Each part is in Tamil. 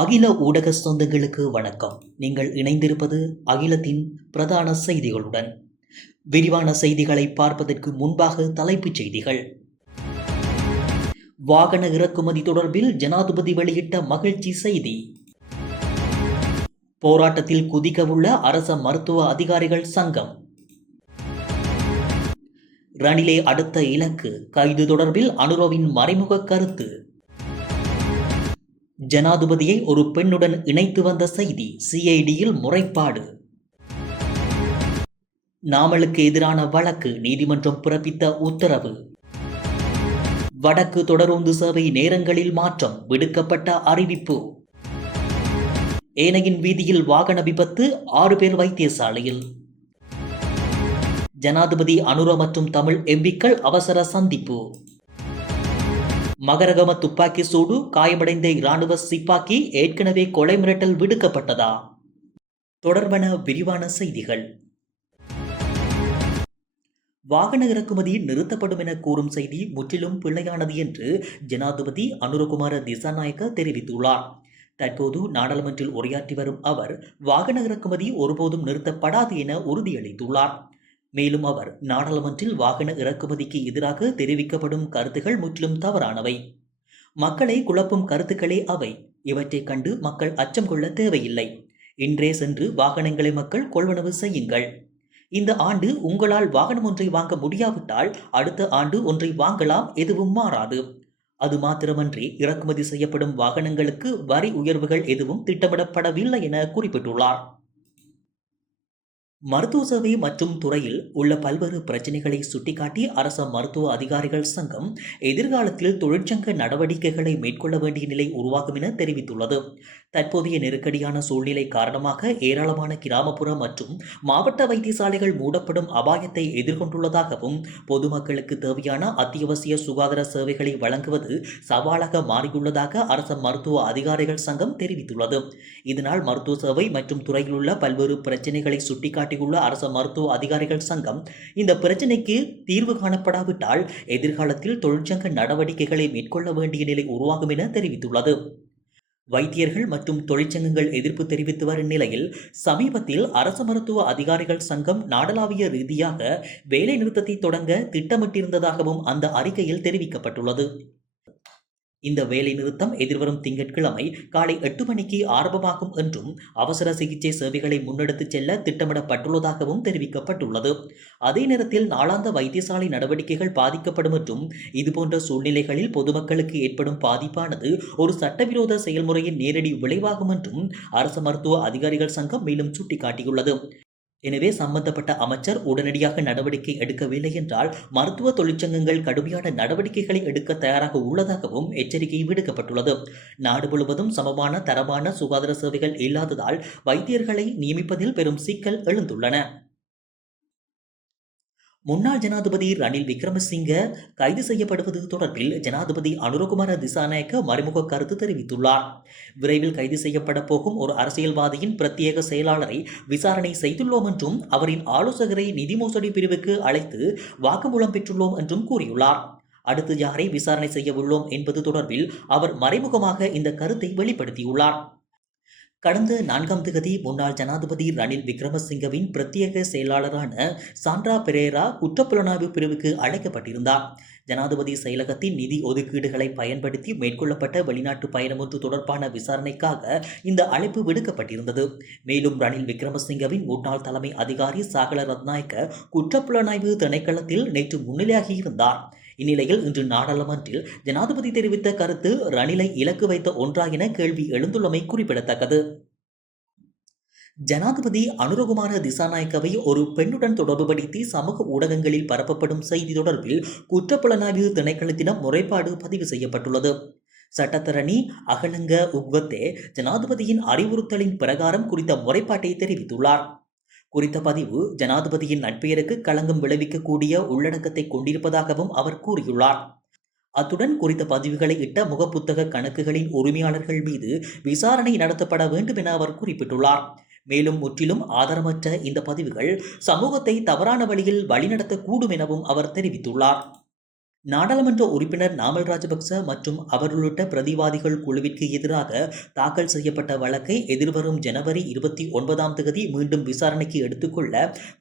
அகில ஊடக சொந்தங்களுக்கு வணக்கம். நீங்கள் இணைந்திருப்பது அகிலத்தின் பிரதான செய்திகளுடன். விரிவான செய்திகளை பார்ப்பதற்கு முன்பாக தலைப்புச் செய்திகள். வாகன இறக்குமதி தொடர்பில் ஜனாதிபதி வெளியிட்ட மகிழ்ச்சி செய்தி. போராட்டத்தில் குதிக்கவுள்ள அரச மருத்துவ அதிகாரிகள் சங்கம். ரணிலே அடுத்த இலக்கு, கைது தொடர்பில் அனுரவின் மறைமுக கருத்து. ஜனாதிபதியை ஒரு பெண்ணுடன் இணைத்து வந்த செய்தி, சிஐடியில் முறைப்பாடு. நாமலுக்கு எதிரான வழக்கு, நீதிமன்றம் பிறப்பித்த உத்தரவு. வடக்கு தொடருந்து சேவை நேரங்களில் மாற்றம், விடுக்கப்பட்ட அறிவிப்பு. ஏனையின் வீதியில் வாகன விபத்து, 6 பேர் வைத்தியசாலையில். ஜனாதிபதி அனுர மற்றும் தமிழ் எம்பிக்கள் அவசர சந்திப்பு. மகரகம துப்பாக்கி சூடு, காயமடைந்த இராணுவ சிப்பாக்கி, ஏற்கனவே கொலை மிரட்டல் விடுக்கப்பட்டதா? தொடர்பான விரிவான செய்திகள். வாகன இறக்குமதி நிறுத்தப்படும் என கூறும் செய்தி முற்றிலும் பிழையானது என்று ஜனாதிபதி அனுரகுமார திசாநாயக்க தெரிவித்துள்ளார். தற்போது நாடாளுமன்றில் உரையாற்றி வரும் அவர் வாகன இறக்குமதி ஒருபோதும் நிறுத்தப்படாது என உறுதியளித்துள்ளார். மேலும் அவர் நாடாளுமன்றில் வாகன இறக்குமதிக்கு எதிராக தெரிவிக்கப்படும் கருத்துகள் முற்றிலும் தவறானவை, மக்களை குழப்பும் கருத்துக்களே அவை. இவற்றை கண்டு மக்கள் அச்சம் கொள்ள தேவையில்லை. இன்றே சென்று வாகனங்களை மக்கள் கொள்வனவு செய்யுங்கள். இந்த ஆண்டு உங்களால் வாகனம் ஒன்றை வாங்க முடியாவிட்டால் அடுத்த ஆண்டு ஒன்றை வாங்கலாம், எதுவும் மாறாது. அது மாத்திரமன்றி இறக்குமதி செய்யப்படும் வாகனங்களுக்கு வரி உயர்வுகள் எதுவும் திட்டமிடப்படவில்லை என குறிப்பிட்டுள்ளார். மருத்துவ சேவை மற்றும் துறையில் உள்ள பல்வேறு பிரச்சினைகளை சுட்டிக்காட்டி அரச மருத்துவ அதிகாரிகள் சங்கம் எதிர்காலத்தில் தொழிற்சங்க நடவடிக்கைகளை மேற்கொள்ள வேண்டிய நிலை உருவாகும் என தெரிவித்துள்ளது. தற்போதைய நெருக்கடியான சூழ்நிலை காரணமாக ஏராளமான கிராமப்புற மற்றும் மாவட்ட வைத்தியசாலைகள் மூடப்படும் அபாயத்தை எதிர்கொண்டுள்ளதாகவும் பொதுமக்களுக்கு தேவையான அத்தியாவசிய சுகாதார சேவைகளை வழங்குவது சவாலாக மாறியுள்ளதாக அரச மருத்துவ அதிகாரிகள் சங்கம் தெரிவித்துள்ளது. இதனால் மருத்துவ சேவை மற்றும் துறையில் உள்ள பல்வேறு பிரச்சினைகளை சுட்டிக்காட்டியுள்ள அரச மருத்துவ அதிகாரிகள் சங்கம் இந்த பிரச்சினைக்கு தீர்வு காணப்படாவிட்டால் எதிர்காலத்தில் தொழிற்சங்க நடவடிக்கைகளை மேற்கொள்ள வேண்டிய நிலை உருவாகும் என தெரிவித்துள்ளது. வைத்தியர்கள் மற்றும் தொழிற்சங்கங்கள் எதிர்ப்பு தெரிவித்து வரும் நிலையில் சமீபத்தில் அரசு மருத்துவ அதிகாரிகள் சங்கம் நாடளாவிய ரீதியாக வேலை நிறுத்தத்தை தொடங்க திட்டமிட்டிருந்ததாகவும் அந்த அறிக்கையில் தெரிவிக்கப்பட்டுள்ளது. இந்த வேலை நிறுத்தம் எதிர்வரும் திங்கட்கிழமை காலை 8 மணிக்கு ஆரம்பமாகும் என்றும் அவசர சிகிச்சை சேவைகளை முன்னெடுத்துச் செல்ல திட்டமிடப்பட்டுள்ளதாகவும் தெரிவிக்கப்பட்டுள்ளது. அதே நேரத்தில் நாளாந்த வைத்தியசாலை நடவடிக்கைகள் பாதிக்கப்படும் என்றும் இதுபோன்ற சூழ்நிலைகளில் பொதுமக்களுக்கு ஏற்படும் பாதிப்பானது ஒரு சட்டவிரோத செயல்முறையின் நேரடி விளைவாகும் என்றும் அரசு மருத்துவ அதிகாரிகள் சங்கம் மேலும் சுட்டிக்காட்டியுள்ளது. எனவே சம்பந்தப்பட்ட அமைச்சர் உடனடியாக நடவடிக்கை எடுக்கவில்லை என்றால் மருத்துவ தொழிற்சங்கங்கள் கடுமையான நடவடிக்கைகளை எடுக்க தயாராக உள்ளதாகவும் எச்சரிக்கை விடுக்கப்பட்டுள்ளது. நாடு முழுவதும் சமமான தரமான சுகாதார சேவைகள் இல்லாததால் வைத்தியர்களை நியமிப்பதில் பெரும் சிக்கல் எழுந்துள்ளன. முன்னாள் ஜனாதிபதி ரணில் விக்ரமசிங்க கைது செய்யப்படுவது தொடர்பில் ஜனாதிபதி அனுரகுமார திசாநாயக்க மறைமுக கருத்து தெரிவித்துள்ளார். விரைவில் கைது செய்யப்பட போகும் ஒரு அரசியல்வாதியின் பிரத்யேக செயலாளரை விசாரணை செய்துள்ளோம் என்றும் அவரின் ஆலோசகரை நிதி மோசடி பிரிவுக்கு அழைத்து வாக்குமூலம் பெற்றுள்ளோம் என்றும் கூறியுள்ளார். அடுத்து யாரை விசாரணை செய்ய உள்ளோம் என்பது தொடர்பில் அவர் மறைமுகமாக இந்த கருத்தை வெளிப்படுத்தியுள்ளார். கடந்த 4ஆம் தேதி முன்னாள் ஜனாதிபதி ரணில் விக்ரமசிங்கவின் பிரத்யேக செயலாளரான சாண்ட்ரா பெரேரா குற்றப்புலனாய்வு பிரிவுக்கு அழைக்கப்பட்டிருந்தார். ஜனாதிபதி செயலகத்தின் நிதி ஒதுக்கீடுகளை பயன்படுத்தி மேற்கொள்ளப்பட்ட வெளிநாட்டு பயணம் ஒன்று தொடர்பான விசாரணைக்காக இந்த அழைப்பு விடுக்கப்பட்டிருந்தது. மேலும் ரணில் விக்ரமசிங்கவின் முன்னாள் தலைமை அதிகாரி சாகல ரத்நாயக்க குற்றப்புலனாய்வு திணைக்களத்தில் நேற்று முன்னிலையாகியிருந்தார். இந்நிலையில் இன்று நாடாளுமன்றில் ஜனாதிபதி தெரிவித்த கருத்து ரணிலை இலக்கு வைத்த ஒன்றா என கேள்வி எழுந்துள்ளமை குறிப்பிடத்தக்கது. ஜனாதிபதி அனுரகுமார திசாநாயக்கவை ஒரு பெண்ணுடன் தொடர்புபடுத்தி சமூக ஊடகங்களில் பரப்பப்படும் செய்தி தொடர்பில் குற்றப்புலனாய்வு திணைக்களத்திடம் முறைப்பாடு பதிவு செய்யப்பட்டுள்ளது. சட்டத்தரணி அகலங்க உக்வத்தே ஜனாதிபதியின் அறிவுறுத்தலின் பிரகாரம் குறித்த முறைப்பாட்டை தெரிவித்துள்ளார். குறித்த பதிவு ஜனாதிபதியின் நட்பெயருக்கு களங்கம் விளைவிக்கக்கூடிய உள்ளடக்கத்தை கொண்டிருப்பதாகவும் அவர் கூறியுள்ளார். அத்துடன் குறித்த பதிவுகளை இட்ட முகப்புத்தக கணக்குகளின் உரிமையாளர்கள் மீது விசாரணை நடத்தப்பட வேண்டும் என அவர் குறிப்பிட்டுள்ளார். மேலும் முற்றிலும் ஆதாரமற்ற இந்த பதிவுகள் சமூகத்தை தவறான வழியில் வழிநடத்தக்கூடும் எனவும் அவர் தெரிவித்துள்ளார். நாடாளுமன்ற உறுப்பினர் நாமல் ராஜபக்ச மற்றும் அவர் உள்ளிட்ட பிரதிவாதிகள் குழுவிற்கு எதிராக தாக்கல் செய்யப்பட்ட வழக்கை எதிர்வரும் ஜனவரி 29ஆம் தேதி மீண்டும் விசாரணைக்கு எடுத்துக்கொள்ள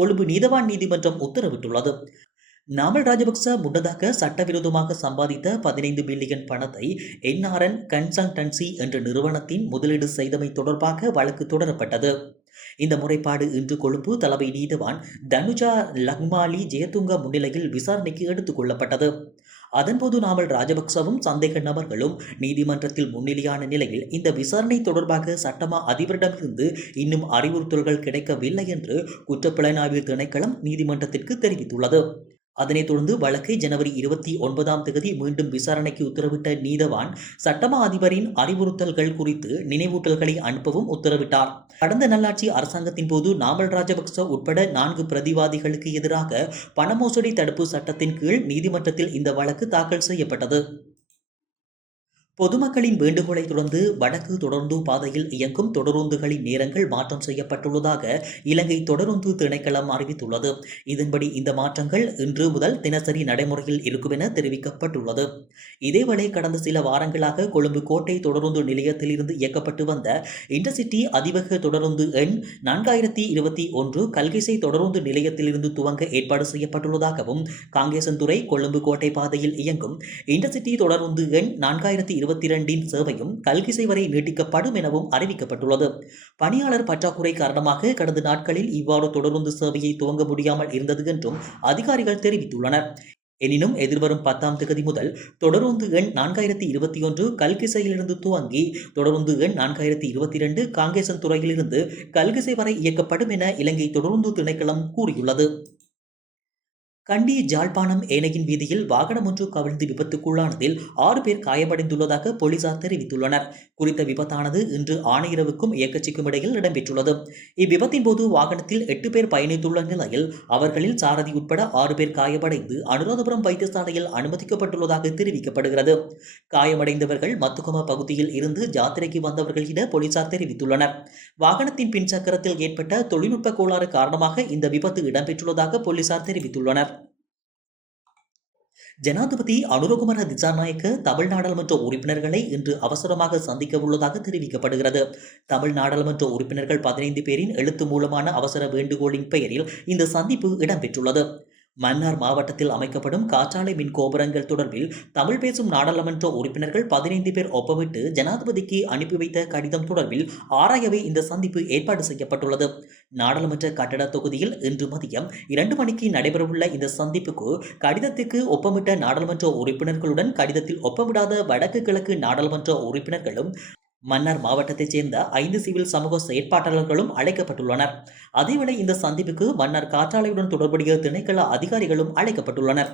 கொழும்பு நீதவான் நீதிமன்றம் உத்தரவிட்டுள்ளது. நாமல் ராஜபக்ச முன்னதாக சட்டவிரோதமாக சம்பாதித்த 15 பில்லியன் பணத்தை NRN கன்சல்டன்சி என்ற நிறுவனத்தின் முதலீடு செய்தமை தொடர்பாக வழக்கு தொடரப்பட்டது. இந்த முறைப்பாடு இன்று கொழும்பு தலைமை நீதிவான் தனுஜா லக்மாலி ஜெயதுங்க முன்னிலையில் விசாரணைக்கு எடுத்துக் கொள்ளப்பட்டது. அதன்போது நாமல் ராஜபக்சவும் சந்தேக நபர்களும் நீதிமன்றத்தில் முன்னிலையான நிலையில் இந்த விசாரணை தொடர்பாக சட்டமா அதிபரிடமிருந்து இன்னும் அறிவுறுத்தல்கள் கிடைக்கவில்லை என்று குற்றப்புலனாய்வு திணைக்களம் நீதிமன்றத்திற்கு தெரிவித்துள்ளது. அதனைத் தொடர்ந்து வழக்கை ஜனவரி 29ஆம் தேதி மீண்டும் விசாரணைக்கு உத்தரவிட்ட நீதவான் சட்டமா அதிபரின் அறிவுறுத்தல்கள் குறித்து நினைவூட்டல்களை அனுப்பவும் உத்தரவிட்டார். கடந்த நல்லாட்சி அரசாங்கத்தின் போது நாமல் ராஜபக்ச உட்பட 4 பிரதிவாதிகளுக்கு எதிராக பண மோசடி தடுப்பு சட்டத்தின் கீழ் நீதிமன்றத்தில் இந்த வழக்கு தாக்கல் செய்யப்பட்டது. பொதுமக்களின் வேண்டுகோளை தொடர்ந்து வடக்கு தொடருந்து பாதையில் இயங்கும் தொடருந்துகளின் நேரங்கள் மாற்றம் செய்யப்பட்டுள்ளதாக இலங்கை தொடருந்து திணைக்களம் அறிவித்துள்ளது. இதன்படி இந்த மாற்றங்கள் இன்று முதல் தினசரி நடைமுறையில் இருக்கும் என தெரிவிக்கப்பட்டுள்ளது. இதேவேளை கடந்த சில வாரங்களாக கொழும்பு கோட்டை தொடருந்து நிலையத்திலிருந்து இயக்கப்பட்டு வந்த இன்டர்சிட்டி அதிவேக தொடருந்து எண் 4021 கல்கிசை தொடருந்து நிலையத்திலிருந்து துவங்க ஏற்பாடு செய்யப்பட்டுள்ளதாகவும் காங்கேசன்துறை கொழும்பு கோட்டை பாதையில் இயங்கும் இன்டர்சிட்டி தொடருந்து எண் 4022 சேவையும் கல்கிசை வரை நீட்டிக்கப்படும் எனவும் அறிவிக்கப்பட்டுள்ளது. பணியாளர் பற்றாக்குறை காரணமாக கடந்த நாட்களில் இவ்வாறு தொடருந்து சேவையை துவங்க முடியாமல் இருந்தது என்றும் அதிகாரிகள் தெரிவித்துள்ளனர். எனினும் எதிர்வரும் 10ஆம் தேதி முதல் தொடருந்து எண் 4021 கல்கிசையிலிருந்து துவங்கி தொடருந்து எண் 4022 காங்கேசன்துறையிலிருந்து கல்கிசை வரை இயக்கப்படும் என இலங்கை தொடருந்து திணைக்களம் கூறியுள்ளது. கண்டி ஜாழ்ப்பாணம் ஏனையின் வீதியில் வாகனம் ஒன்று கவிழ்ந்து விபத்துக்குள்ளானதில் 6 பேர் காயமடைந்துள்ளதாக போலீசார் தெரிவித்துள்ளனர். குறித்த விபத்தானது இன்று ஆணையரவுக்கும் இயக்கச்சிக்கும் இடையில் இடம்பெற்றுள்ளது. இவ்விபத்தின் போது வாகனத்தில் 8 பேர் பயணித்துள்ள நிலையில் அவர்களில் சாரதி உட்பட 6 பேர் காயமடைந்து அனுராதபுரம் வைத்தியசாலையில் அனுமதிக்கப்பட்டுள்ளதாக தெரிவிக்கப்படுகிறது. காயமடைந்தவர்கள் மத்துகம பகுதியில் இருந்து ஜாத்திரைக்கு வந்தவர்கள் என போலீசார் தெரிவித்துள்ளனர். வாகனத்தின் பின் சக்கரத்தில் ஏற்பட்ட தொழில்நுட்ப கோளாறு காரணமாக இந்த விபத்து இடம்பெற்றுள்ளதாக போலீசார் தெரிவித்துள்ளனர். ஜனாதிபதி அனுரகுமார திசாநாயக்க தமிழ் நாடாளுமன்ற உறுப்பினர்களை இன்று அவசரமாக சந்திக்க உள்ளதாக தெரிவிக்கப்படுகிறது. தமிழ் நாடாளுமன்ற உறுப்பினர்கள் 15 பேரின் எழுத்து மூலமான அவசர வேண்டுகோளின் பெயரில் இந்த சந்திப்பு இடம்பெற்றுள்ளது. மன்னார் மாவட்டத்தில் அமைக்கப்படும் காற்றாலை மின் கோபுரங்கள் தொடர்பில் தமிழ் பேசும் நாடாளுமன்ற உறுப்பினர்கள் 15 பேர் ஒப்பமிட்டு ஜனாதிபதிக்கு அனுப்பி வைத்த கடிதம் தொடர்பில் ஆராயவே இந்த சந்திப்பு ஏற்பாடு செய்யப்பட்டுள்ளது. நாடாளுமன்ற கட்டட தொகுதியில் இன்று மதியம் 2 மணிக்கு நடைபெறவுள்ள இந்த சந்திப்புக்கு கடிதத்துக்கு ஒப்பமிட்ட நாடாளுமன்ற உறுப்பினர்களுடன் கடிதத்தில் ஒப்பமிடாத வடக்கு கிழக்கு நாடாளுமன்ற உறுப்பினர்களும் மன்னார் மாவட்டத்தைச் சேர்ந்த 5 சிவில் சமூக செயற்பாட்டாளர்களும் அழைக்கப்பட்டுள்ளனர். அதேவேளை இந்த சந்திப்புக்கு மன்னார் காற்றாலையுடன் தொடர்புடைய திணைக்கள அதிகாரிகளும் அழைக்கப்பட்டுள்ளனர்.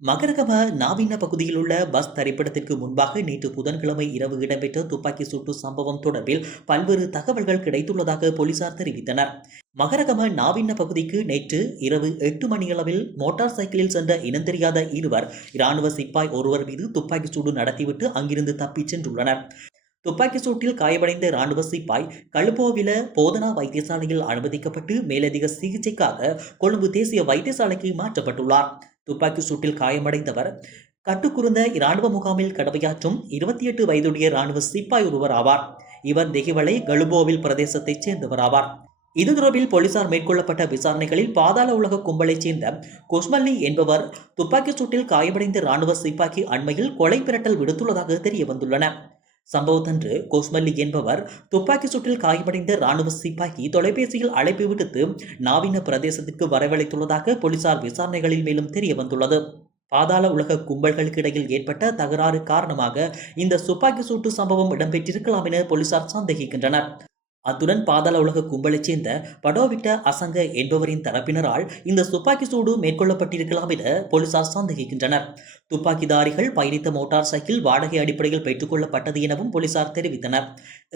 மகரகம நாவின பகுதியில் உள்ள பஸ் தரிப்பிடத்திற்கு முன்பாக நேற்று புதன்கிழமை இரவு இடம்பெற்ற துப்பாக்கி சூட்டு சம்பவம் தொடர்பில் பல்வேறு தகவல்கள் கிடைத்துள்ளதாக போலீசார் தெரிவித்தனர். மகரகம நாவின பகுதிக்கு நேற்று இரவு 8 மணியளவில் மோட்டார் சைக்கிளில் சென்ற இனந்தெரியாத இருவர் இராணுவ சிப்பாய் ஒருவர் மீது துப்பாக்கி சூடு நடத்திவிட்டு அங்கிருந்து தப்பிச் சென்றுள்ளனர். துப்பாக்கி சூட்டில் காயமடைந்த இராணுவ சிப்பாய் கழுபோவில போதனா வைத்தியசாலையில் அனுமதிக்கப்பட்டு மேலதிக சிகிச்சைக்காக கொழும்பு தேசிய வைத்தியசாலைக்கு மாற்றப்பட்டுள்ளார். துப்பாக்கி சூட்டில் காயமடைந்தவர் கட்டுக்குருந்த இராணுவ முகாமில் கடமையாற்றும் 28 வயதுடைய இராணுவ சிப்பாய் ஒருவர் ஆவார். இவர் தெஹிவளை கழுபோவில் பிரதேசத்தைச் சேர்ந்தவர் ஆவார். இது தொடர்பில் போலீசார் மேற்கொள்ளப்பட்ட விசாரணைகளில் பாதாள உலக கும்பலைச் சேர்ந்த கொஸ்மல்லி என்பவர் துப்பாக்கி சூட்டில் காயமடைந்த இராணுவ சிப்பாய்க்கு அண்மையில் கொலை மிரட்டல் விடுத்துள்ளதாக தெரிய வந்துள்ளன. சம்பவத்தன்று கோஸ்மல்லி என்பவர் துப்பாக்கி சூட்டில் காயமடைந்த இராணுவ சிப்பாய்க்கு தொலைபேசியில் அழைப்பு விடுத்து நாவின பிரதேசத்திற்கு வரவழைத்துள்ளதாக போலீசார் விசாரணைகளில் மேலும் தெரிய வந்துள்ளது. பாதாள உலக கும்பல்களுக்கு இடையில் ஏற்பட்ட தகராறு காரணமாக இந்த துப்பாக்கி சூட்டு சம்பவம் இடம்பெற்றிருக்கலாம் என போலீசார் சந்தேகிக்கின்றனர். அத்துடன் பாதாள உலக கும்பலைச் சேர்ந்த படோவிட்ட அசங்க என்பவரின் தரப்பினரால் இந்த துப்பாக்கி சூடு மேற்கொள்ளப்பட்டிருக்கலாம் என போலீசார் சந்தேகிக்கின்றனர். துப்பாக்கிதாரிகள் பயணித்த மோட்டார் சைக்கிள் வாடகை அடிப்படையில் பெற்றுக் கொள்ளப்பட்டது எனவும் போலீசார் தெரிவித்தனர்.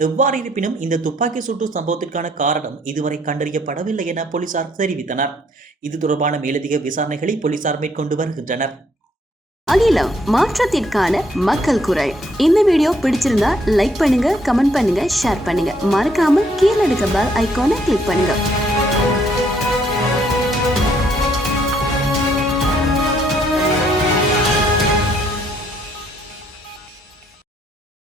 எவ்வாறு இருப்பினும் இந்த துப்பாக்கி சூட்டு சம்பவத்திற்கான காரணம் இதுவரை கண்டறியப்படவில்லை என போலீசார் தெரிவித்தனர். இது தொடர்பான மேலதிக விசாரணைகளை போலீசார் மேற்கொண்டு வருகின்றனர். அகிலம் மாற்றத்திற்கான மக்கள் குரல். இந்த வீடியோ பிடிச்சிருந்தா லைக் பண்ணுங்க, கமெண்ட் பண்ணுங்க, ஷேர் பண்ணுங்க. மறக்காம கீழே இருக்க பெல் ஐகானை கிளிக் பண்ணுங்க.